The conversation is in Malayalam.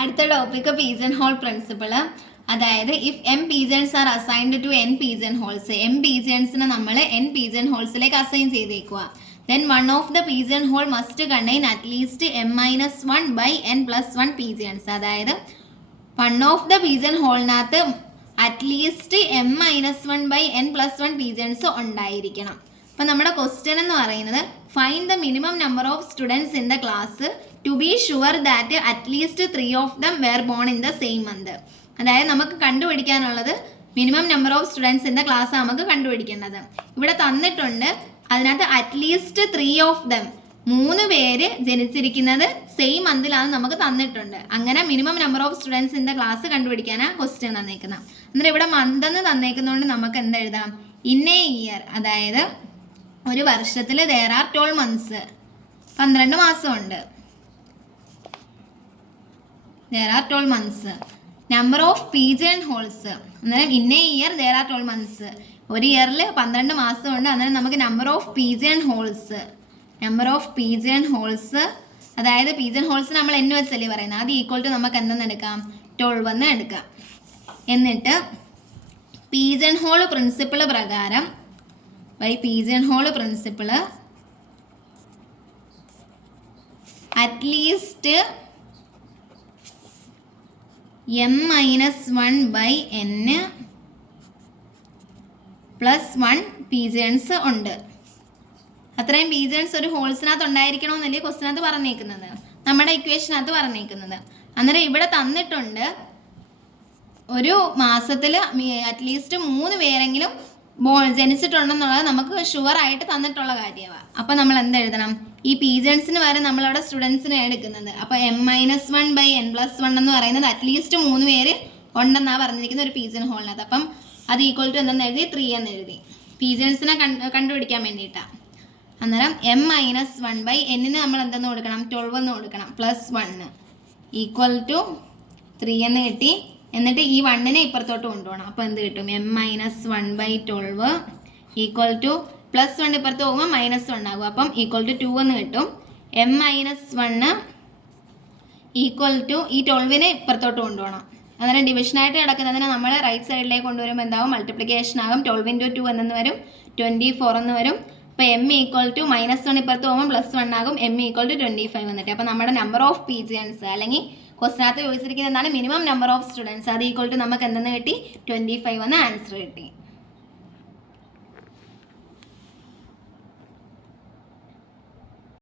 അടുത്ത ടോപ്പിക് പീജൻ ഹോൾ പ്രിൻസിപ്പിൾ. അതായത് if M pigeons are assigned to N pigeon holes, M പീജൻസിനെ നമ്മൾ എൻ പീജൻ ഹോൾസിലേക്ക് അസൈൻ ചെയ്തേക്കുക. then one of the pigeon hole must contain at least m-1 by n+1 pigeons. അതായത് വൺ ഓഫ് ദ pigeon ഹോളിനകത്ത് at least m-1 by n+1 pigeons ഉണ്ടായിരിക്കണം. അപ്പം നമ്മുടെ ക്വസ്റ്റ്യൻ എന്ന് പറയുന്നത് find the minimum number of students in the class to be sure that at least 3 of them were born in the same month. അതായത് നമുക്ക് കണ്ടുപിടിക്കാനുള്ളത് minimum number of students in the class നമുക്ക് കണ്ടുപിടിക്കേണ്ടത്. ഇവിടെ തന്നിട്ടുണ്ട്, അതിനകത്ത് അറ്റ്ലീസ്റ്റ് 3 of them 3 പേര് ജനിച്ചിരിക്കുന്നത് സെയിം മന്തിലാണ് നമുക്ക് തന്നിട്ടുണ്ട്. അങ്ങനെ minimum number of students in the class കണ്ടുപിടിക്കാനാണ് ക്വസ്റ്റ്യൻ തന്നേക്കുന്നത്. അന്നേരം ഇവിടെ മന്ത് എന്ന് തന്നേക്കുന്നതുകൊണ്ട് നമുക്ക് എന്ത് എഴുതാം? ഇൻ എ ഇയർ, അതായത് ഒരു വർഷത്തിൽ there are 12 months, 12 മാസമുണ്ട്. there are 12 months. Number of pigeon holes, അന്നേരം in A year there are 12 months, ഒരു ഇയറിൽ 12 മാസമുണ്ട്. അന്നേരം നമുക്ക് നമ്പർ ഓഫ് pigeon holes, അതായത് pigeon holes നമ്മൾ എന്ന് വെച്ചല്ലേ പറയുന്നത്, അത് ഈക്വൽ ടു നമുക്ക് എന്തെന്ന് എടുക്കാം? 12 എന്ന് എടുക്കാം. എന്നിട്ട് pigeon hole പ്രിൻസിപ്പിൾ പ്രകാരം by pigeon hole principle at least m-1 by n+1 pigeons ഉണ്ട്. അത്രയും പീജൻസ് ഒരു ഹോൾസിനകത്ത് ഉണ്ടായിരിക്കണമെന്നല്ലേ ക്വസ്റ്റിനകത്ത് പറഞ്ഞേക്കുന്നത്, നമ്മുടെ ഇക്വേഷനകത്ത് പറഞ്ഞേക്കുന്നത്. അന്നേരം ഇവിടെ തന്നിട്ടുണ്ട് ഒരു മാസത്തിൽ അറ്റ്ലീസ്റ്റ് 3 പേരെങ്കിലും ജനിച്ചിട്ടുണ്ടെന്നുള്ളത് നമുക്ക് ഷുവറായിട്ട് തന്നിട്ടുള്ള കാര്യമാണ്. അപ്പോൾ നമ്മൾ എന്തെഴുതണം? ഈ പീജൻസിന് വരെ നമ്മളവിടെ സ്റ്റുഡൻസിനെ എടുക്കുന്നത്. അപ്പോൾ m-1 by n+1 എന്ന് പറയുന്നത് അറ്റ്ലീസ്റ്റ് 3 പേര് ഉണ്ടെന്നാണ് പറഞ്ഞിരിക്കുന്ന ഒരു പീജൻ ഹോളിനകത്ത്. അപ്പം അത് ഈക്വൽ ടു എന്തെന്ന് എഴുതി? 3 എന്ന് എഴുതി, പീജൻസിനെ കണ്ടുപിടിക്കാൻ വേണ്ടിയിട്ടാണ്. അന്നേരം m-1 by n-ന് നമ്മൾ എന്തെന്ന് കൊടുക്കണം? 12 എന്ന് കൊടുക്കണം, +1 ഈക്വൽ ടു 3 എന്ന് കിട്ടി. എന്നിട്ട് ഈ 1-നെ ഇപ്പുറത്തോട്ട് കൊണ്ടുപോകണം. അപ്പോൾ എന്ത് കിട്ടും? m-1 by 12 ഈക്വൽ ടു +1 ഇപ്പുറത്ത് പോകുമ്പോൾ -1 ആകും, അപ്പം ഈക്വൽ ടു 2 എന്ന് കിട്ടും. m-1 ഈക്വൽ ടു ഈ 12-നെ ഇപ്പുറത്തോട്ട് കൊണ്ടുപോകണം. അന്നേരം ഡിവിഷനായിട്ട് കിടക്കുന്നതിന് നമ്മൾ റൈറ്റ് സൈഡിലേക്ക് കൊണ്ടുവരുമ്പോൾ എന്താവും? മൾട്ടിപ്ലിക്കേഷൻ ആകും. 12 × 2 എന്നു വരും, 24 എന്ന് വരും. അപ്പോൾ m ഈക്വൽ ടു -1 ഇപ്പുറത്ത് പോകുമ്പോൾ +1 ആകും, m ഈക്വൽ ടു 25 വന്നിട്ട്. അപ്പോൾ നമ്മുടെ നമ്പർ ഓഫ് പീജിയൻസ് അല്ലെങ്കിൽ ക്വസ്റ്റിനകത്ത് ചോദിച്ചിരിക്കുന്നത് എന്താണ്? മിനിമം നമ്പർ ഓഫ് സ്റ്റുഡൻസ്, അത് ഈക്വൽ ടു നമുക്ക് എന്തെന്ന് കിട്ടി? 25 എന്ന് ആൻസർ കിട്ടി.